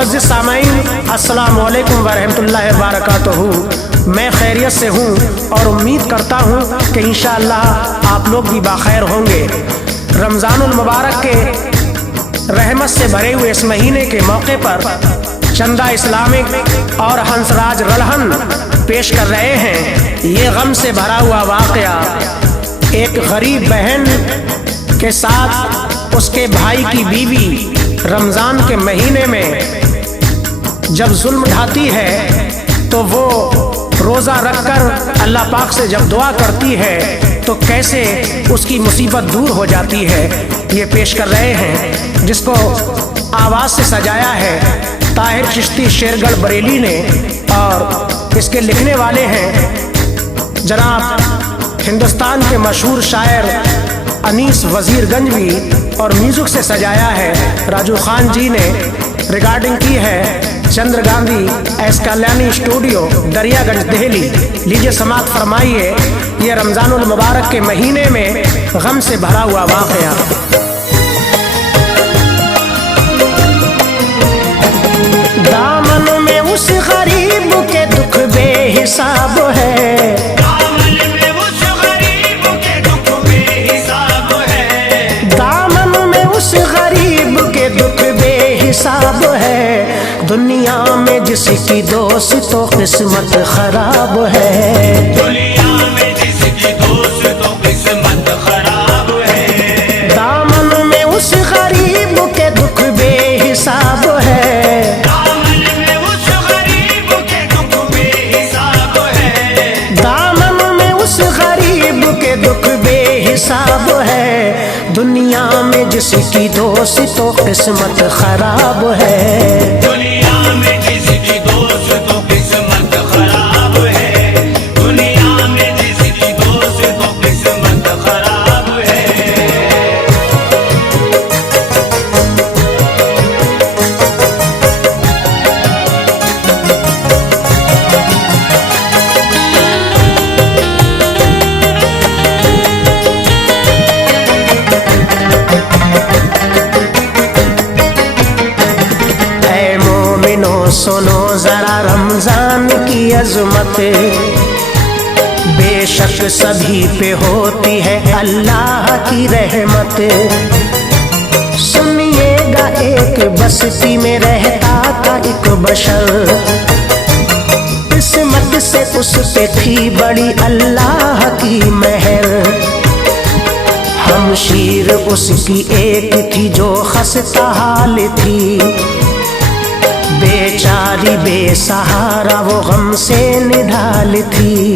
मुअज़्ज़िज़ सामईन, अस्सलामु अलैकुम व रहमतुल्लाहि व बरकातुहू। मैं खैरियत से हूँ और उम्मीद करता हूँ कि इंशाअल्लाह आप लोग भी बाखैर होंगे। रमज़ानुल मुबारक के रहमत से भरे हुए इस महीने के मौके पर चंदा इस्लामिक और हंसराज रलहन पेश कर रहे हैं ये गम से भरा हुआ वाक़या। एक गरीब बहन के साथ उसके भाई की बीवी रमज़ान के महीने में जब जुल्म ढाती है तो वो रोज़ा रखकर अल्लाह पाक से जब दुआ करती है तो कैसे उसकी मुसीबत दूर हो जाती है ये पेश कर रहे हैं, जिसको आवाज़ से सजाया है ताहिर चिश्ती शेरगढ़ बरेली ने और इसके लिखने वाले हैं जनाब हिंदुस्तान के मशहूर शायर अनीस वजीरगंजवी और म्यूजिक से सजाया है राजू खान जी ने। रिकॉर्डिंग की है चंद्र गांधी एस कल्याणी स्टूडियो दरियागंज दिल्ली। लीजिए समाअत फरमाइए ये रमज़ानुल मुबारक के महीने में गम से भरा हुआ वाक़या। दामन में उस गरीब के दुख बेहिसाब है, हिसाब है दुनिया में जिसकी दोस्त तो किस्मत खराब है, दुनिया में जिसकी दोस्त तो किस्मत खराब है। दामन में उस गरीब के दुख बेहिसाब है, दामन में उस गरीब के दुख बेहिसाब है, दामन में उस गरीब के दुख बेहिसाब है। दुनिया में जिसकी दोस्त तो किस्मत खराब है, दुनिया में जिसकी दोस्त तो किस्मत खराब है, दुनिया में जिसकी दोस्त तो किस्मत खराब है। सुनो जरा रमजान की अजमत, बेशक सभी पे होती है अल्लाह की रहमत। सुनिएगा एक बस्ती में रहता था एक बशर, किस्मत से उस पे थी बड़ी अल्लाह की मेहर। हमशीर उसकी एक थी जो खस्ता हाल थी, बेचारी बेसहारा वो गम से निढाल थी।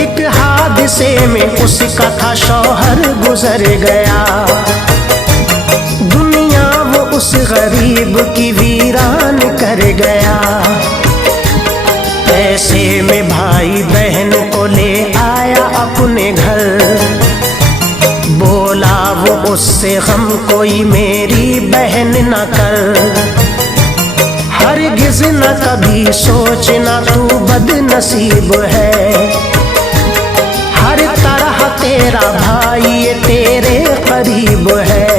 एक हादसे में उसका था शौहर गुजर गया, दुनिया वो उस गरीब की वीरान कर गया। ऐसे में भाई बहन को ले आया अपने घर, बोला वो उससे गम कोई मेरी बहन न कर, हरगिज़ न कभी सोचना तू बदनसीब है। हर तरह तेरा भाई ये तेरे करीब है,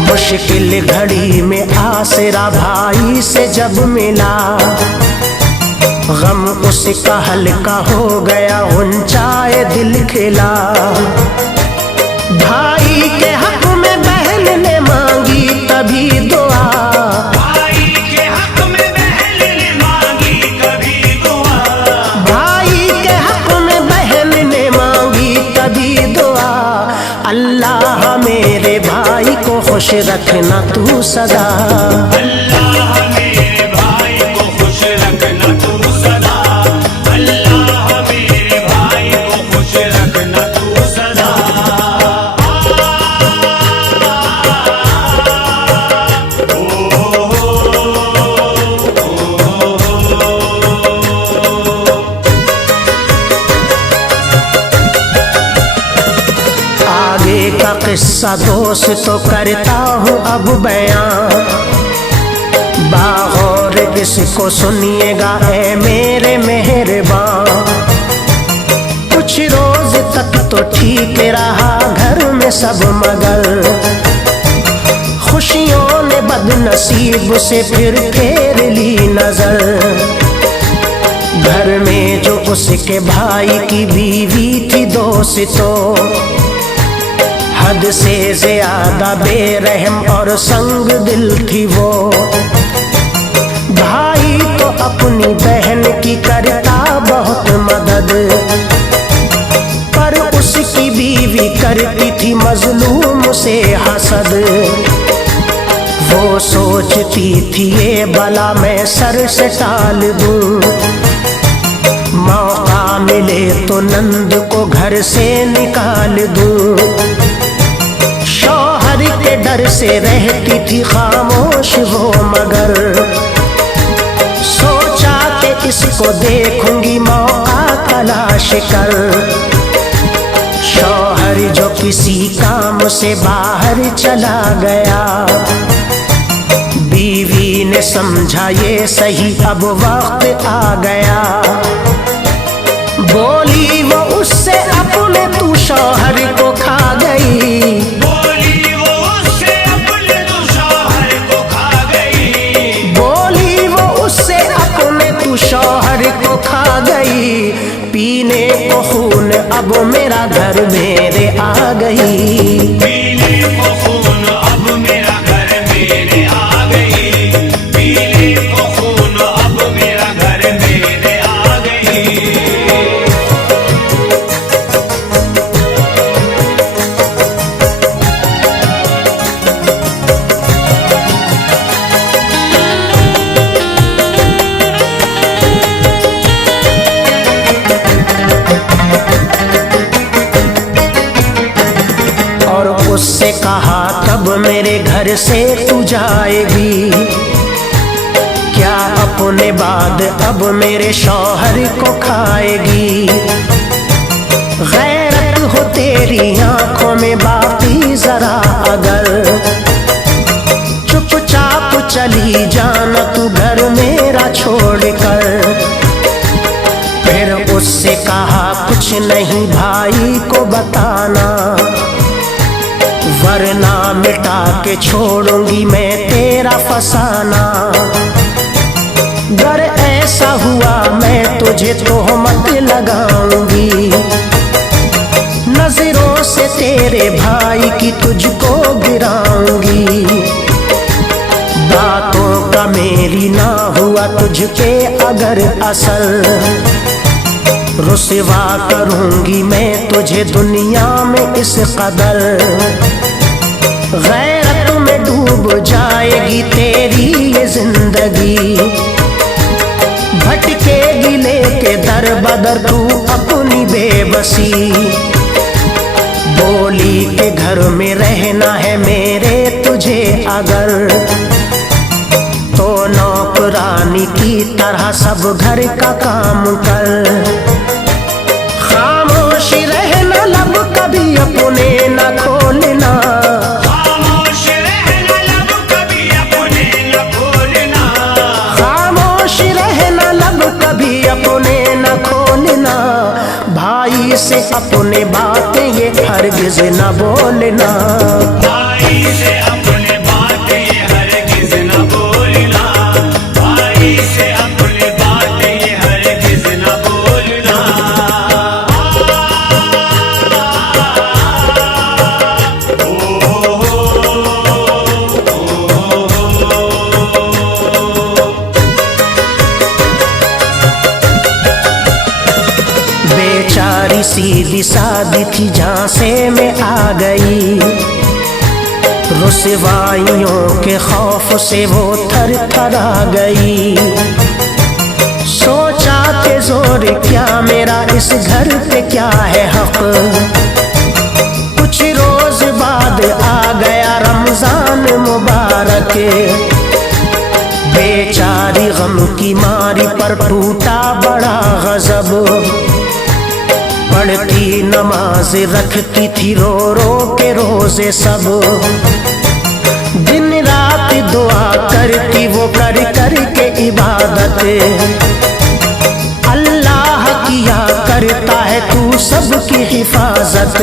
मुश्किल घड़ी में आसरा भाई से जब मिला, गम उसका हल्का हो गया ऊंचाए दिल खिला। भाई के हक में बहन ने मांगी तभी दुआ, अल्लाह मेरे भाई को खुश रखना तू सदा, अल्लाह मेरे भाई को खुश रखना तू सदा, अल्लाह मेरे भाई को खुश रखना तू सदा। का किस्सा दोस्त तो करता हूँ अब बयां, बागौर किसको सुनिएगा ऐ मेरे मेहरबान। कुछ रोज तक तो ठीक रहा घर में सब, मगर खुशियों ने बदन नसीब से फिर फेर ली नजर। घर में जो उसके भाई की बीवी थी दोस्तों, हद से ज्यादा बेरहम और संग दिल थी वो। भाई तो अपनी बहन की करता बहुत मदद, पर उसकी बीवी करती थी मजलूम से हसद। वो सोचती थी ये बला मैं सर से टाल दूं, मौका मिले तो नंद को घर से निकाल दूं। शौहर के डर से रहती थी खामोश वो, मगर सोचा कि इसको देखूंगी मौका तलाश कर। शौहर जो किसी काम से बाहर चला गया, बीवी ने समझा ये सही अब वक्त आ गया। बोली वो उससे अपने तू शौहर को खा गई, बोली वो उससे अपने तू शौहर को खा गई, बोली वो उससे अपने तू शौहर को खा गई। पीने को खून अब मेरा घर मेरे आ गई, पीने को खून अब मेरा घर मेरे आ गई, पीने को खून अब मेरा घर मेरे आ गई। और उससे कहा तब मेरे घर से तू जाएगी, क्या अपने बाद अब मेरे शौहर को खाएगी। गैरत हो तेरी आंखों में बाकी जरा अगर, चुपचाप चली जाना तू घर मेरा छोड़कर। फिर उससे कहा कुछ नहीं भाई को बताना, वरना मिटा के छोड़ूंगी मैं तेरा फसाना। अगर ऐसा हुआ मैं तुझे तोहमत लगाऊंगी, नजरों से तेरे भाई की तुझको गिराऊंगी। बातों का मेरी ना हुआ तुझ पे अगर असर, रुसवा करूंगी मैं तुझे दुनिया में इस कदर। गैरत में डूब जाएगी तेरी ये जिंदगी, भटकेगी लेके दर बदर तू अपनी बेबसी। बोली के घर में रहना है मेरे तुझे अगर, तो नौकरानी की तरह सब घर का काम कर। खामोश रहना लब कभी अपने न खोलना, खामोश रहना लब कभी अपने न खोलना, खामोश रहना लब कभी अपने न खोलना। भाई से अपने बातें ये हरगिज न बोलना, भाई से अपने बातें ये हरगिज न बोलना, भाई से अपने बातें ये हरगिज न बोलना। बेचारी सीधी सादी थी झांसे में आ गई, रुसवाइयों के खौफ से वो थर थरा गई। सोचा के जोर क्या मेरा इस घर पे क्या है हक, कुछ रोज बाद आ गया रमजान मुबारक। बेचारी गम की मारी पर टूटा बड़ा गजब, पढ़ती नमाज रखती थी रो रो के रोजे सब। दिन रात दुआ करती वो कर कर के इबादत, अल्लाह किया करता है तू सबकी हिफाजत।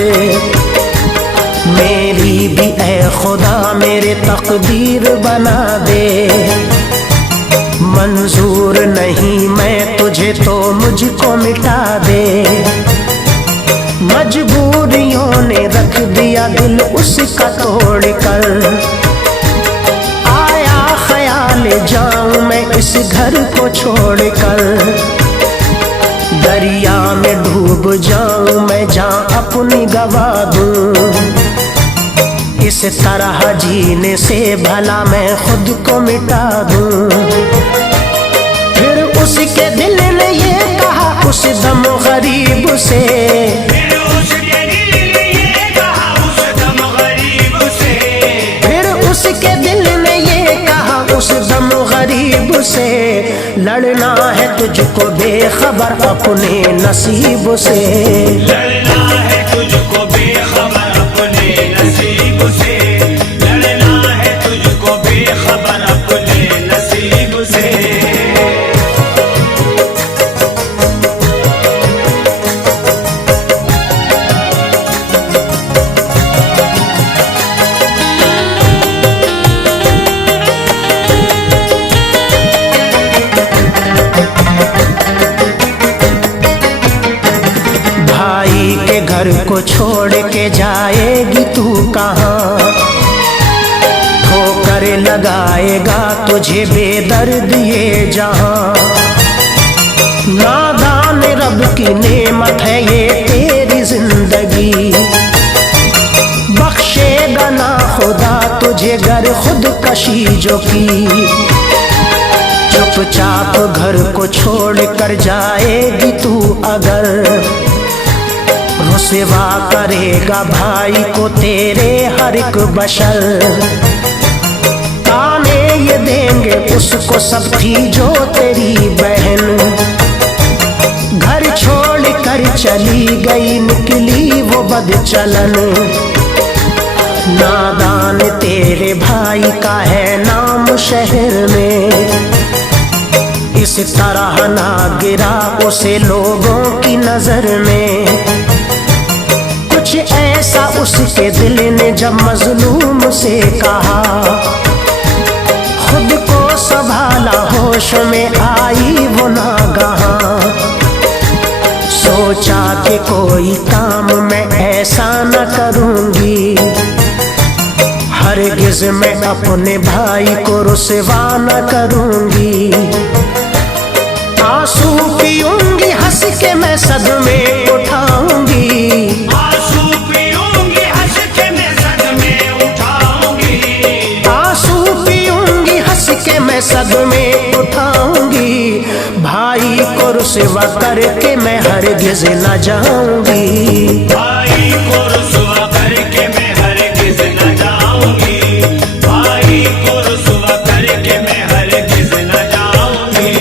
मेरी भी ऐ खुदा मेरे तकदीर बना दे। मंजूर नहीं मैं तुझे तो मुझको मिटा दे। मजबूरियों ने रख दिया दिल उसका तोड़ कर। आया ख्याल जाऊं मैं इस घर को छोड़ कर। दरिया में डूब जाऊं मैं जहां अपनी गवा दूं। इस तरह जीने से भला मैं खुद को मिटा दूं। फिर उसके दिल ने ये कहा उस दम गरीब से। फिर उसके दिल ने ये कहा उस दम गरीब से। फिर उसके दिल ने ये कहा उस दम गरीब से। लड़ना है तुझको बेखबर अपने नसीब से। लड़ना है तुझको बेखबर अपने नसीब से। लड़ना है तुझको बेखबर अपने नसीब से। भाई के घर को छोड़ के जाएगी तू कहाँ। ठोकर लगाएगा तुझे बेदर्द ये जहां। नादान रब की नेमत है ये तेरी जिंदगी। बख्शेगा ना खुदा तुझे गर खुदकशी जो की। चुपचाप घर को छोड़ कर जाएगी तू अगर। रुसवा करेगा भाई को तेरे हर एक बशर। ताने ये देंगे उसको सब थी जो तेरी बहन। घर छोड़ कर चली गई निकली वो बदचलन। नादान तेरे भाई का है नाम शहर में। इस तरह ना गिरा उसे लोगों की नजर में। कुछ ऐसा उसके दिल ने जब मजलूम से कहा। खुद को संभाला होश में आई वो नागहां। सोचा कि कोई काम मैं ऐसा न करूंगी। हरगिज मैं अपने भाई को रुसवा न करूंगी। आंसू पीऊंगी हंस के मैं सदमे उठाऊंगी। आंसू पीऊंगी हंस के मैं सदमे उठाऊंगी। आंसू पीऊंगी हंस के मैं सदमे उठाऊंगी। भाई को रुसवा करके मैं हरगिज न जाऊंगी। भाई को रुसवा करके मैं हरगिज न जाऊंगी। भाई को रुसवा करके मैं हरगिज न जाऊंगी।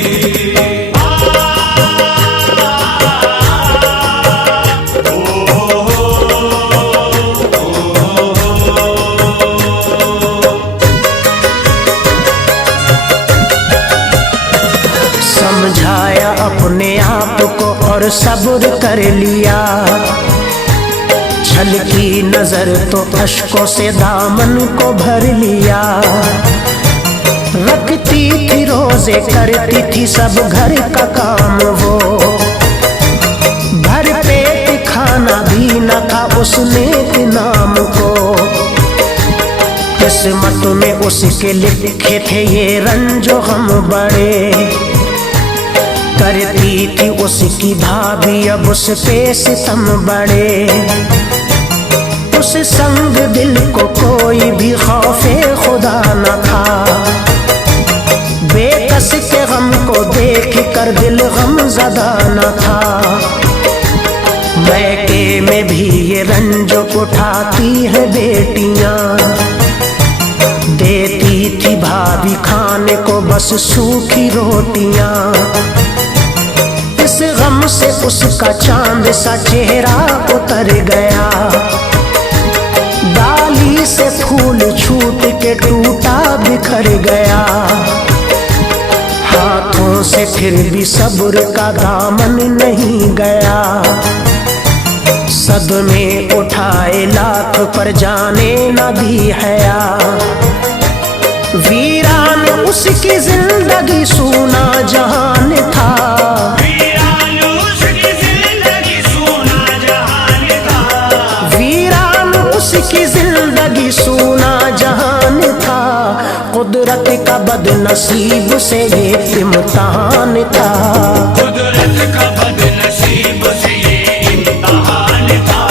समझाया अपने आप को और सब्र कर लिया। छलकी नजर तो अश्कों से दामन को भर लिया। रखती थी रोजे करती थी सब घर का काम वो। भर पेट खाना भी न था उसने के नाम को। किस्मत में उसके लिखे थे ये रंजो गम बड़े। करती थी उसकी भाभी अब उस पे सितम बड़े। उस संग दिल को कोई भी खौफे खुदा न था। बेकस के गम को देख कर दिल गम ज़दा न था। मैके में भी ये रंज उठाती है बेटियां। देती थी भाभी खाने को बस सूखी रोटियां। इस गम से उसका चांद सा चेहरा उतर गया। डाली से फूल छूट के टूटा बिखर गया। हाथों से फिर भी सब्र का दामन नहीं गया। सदमे उठाए लाख पर जाने न दी हया। वीरान उसकी जिंदगी सूना जहान था, वीरान उसकी जिंदगी सूना जहान था, वीरान उसकी जिंदगी सूना जहान था। कुदरत का बदनसीब से ये इम्तिहान था, कुदरत का बदनसीब से ये इम्तिहान था,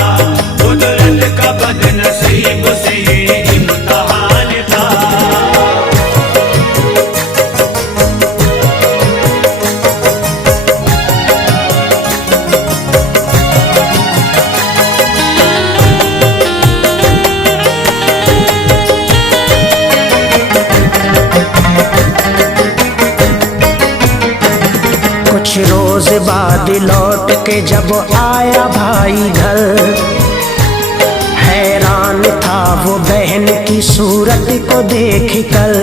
कुदरत का बदनसीब से ये इम्तिहान था। कुछ रोज बाद लौट के जब आया भाई घर, हैरान था वो बहन की सूरत को देख कर।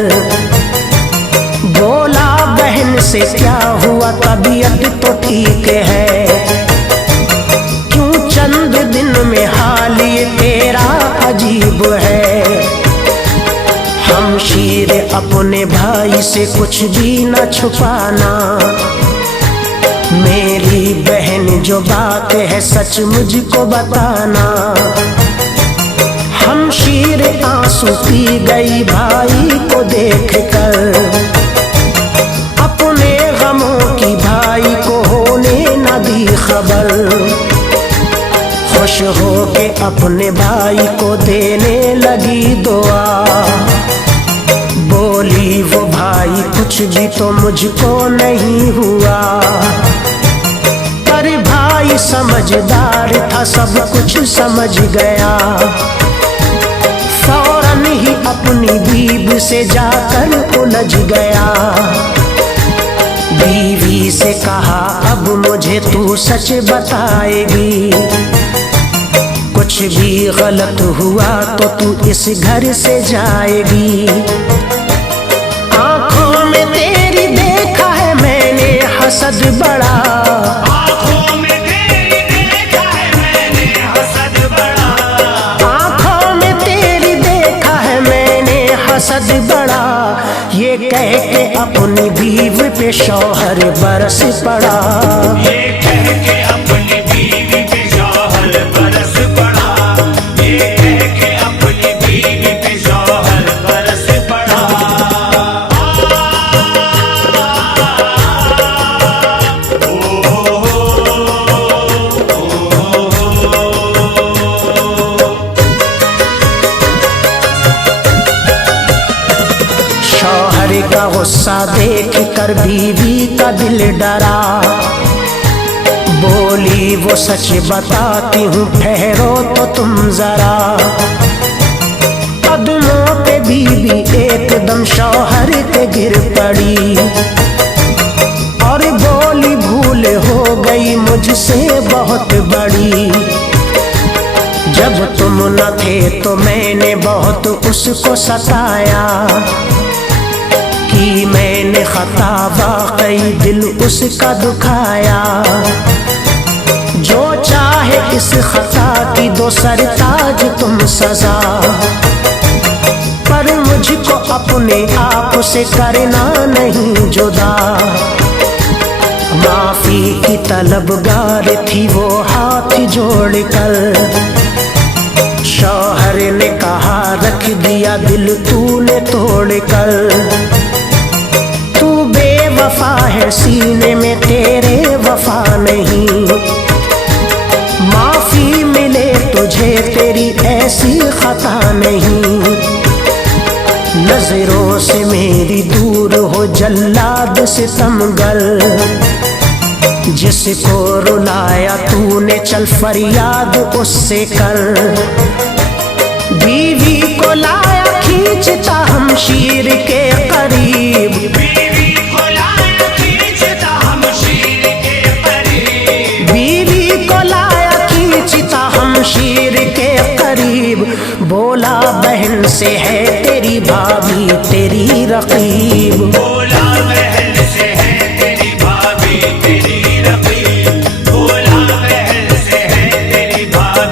बोला बहन से क्या हुआ, तबीयत तो ठीक है, क्यों चंद दिन में हाल ये तेरा अजीब है। हमशीर अपने भाई से कुछ भी न छुपाना, मेरी बहन जो बात है सच मुझको बताना। हमशीर आंसू पी गई भाई को देखकर, अपने गमों की भाई को होने न दी खबर। खुश हो के अपने भाई को देने लगी दुआ, बोली वो भाई कुछ भी तो मुझको नहीं हुआ। पर भाई समझदार था, सब कुछ समझ गया, फौरन ही अपनी बीवी से जाकर उलझ गया। बीवी से कहा अब मुझे तू सच बताएगी, कुछ भी गलत हुआ तो तू इस घर से जाएगी। आंखों में तेरी देखा है मैंने हसद बड़ा, आँखों में तेरी देखा है मैंने हसद बड़ा, आंखों में तेरी देखा है मैंने हसद बड़ा। ये कह के अपनी बीवी पे शौहर बरस पड़ा, ये कह के अपनी बीवी पे शौहर बरस पड़ा, ये कह के अपनी बीवी पे शौहर बरस पड़ा। शौहर का गुस्सा देख कर बीवी का दिल डरा। बोली वो सच बताती हूँ ठहरो तो तुम जरा। कदमों पे बीवी एकदम शौहर के गिर पड़ी और बोली भूल हो गई मुझसे बहुत बड़ी। जब तुम न थे तो मैंने बहुत उसको सताया, कि मैंने खता वाकई दिल उसका दुखाया। जो चाहे इस खता की दो सरताज तुम सजा, पर मुझको अपने आप से करना नहीं जुदा। माफी की तलबगार थी वो हाथ जोड़कर, शौहर ने कहा रख दिया दिल तूने तोड़कर। तू बेवफा है सीने में तेरे वफा नहीं, माफी मिले तुझे तेरी ऐसी खता नहीं। नजरों से मेरी दूर हो जल्लाद सितमगर, जिसको रुलाया तूने चल फरियाद उससे कर। बीवी को लाया खींचता हमशीर के करीब, बीवी को लाया खींचता हमशीर के करीब, बीवी को लाया खींचता हमशीर के करीब। बोला बहन से है तेरी भाभी तेरी रकीब, बोला बहन से है तेरी भाभी तेरी रकीब, बोला बहन से है तेरी भाभी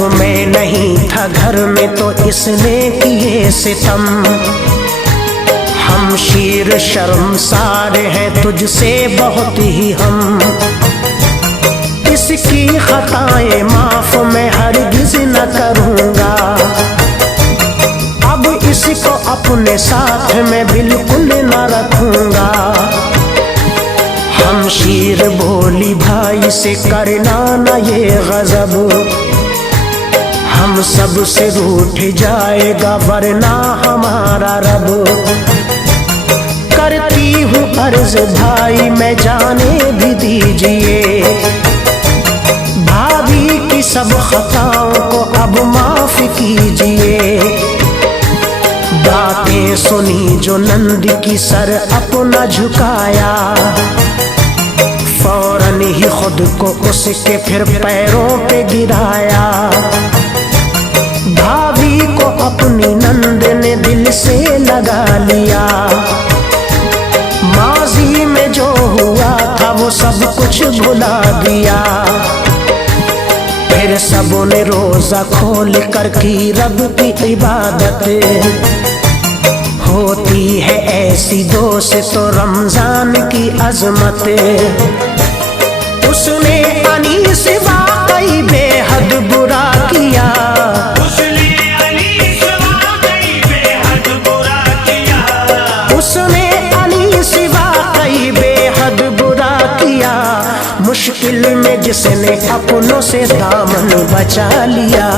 जब मैं नहीं था घर में तो इसने किए सितम। हम शीर शर्मसार हैं तुझसे बहुत ही हम, इसकी खताएं माफ मैं हरगिज न करूँगा। अब इसको अपने साथ में बिल्कुल न रूठूंगा। हम शीर बोली भाई से करना न ये गजब, हम सब से रूठ जाएगा वरना हमारा रब। करती हूँ अर्ज भाई मैं जाने भी दीजिए, भाभी की सब खताओं को अब माफ कीजिए। बातें सुनी जो नंद की सर अपना झुकाया, फौरन ही खुद को उसके फिर पैरों पे गिराया। भाभी को अपनी नंद ने दिल से लगा लिया, माजी में जो हुआ था वो सब कुछ भुला दिया। फिर सबों ने रोजा खोल कर की रब की इबादत, होती है ऐसी दोस्त तो रमजान की अजमत। उसने अनीस वाकई बेहद बुरा किया, उसने अनीस वाकई बेहद बुरा किया, उसने अनीस वाकई बेहद बुरा किया। मुश्किल में जिसने अपनों से दामन बचा लिया।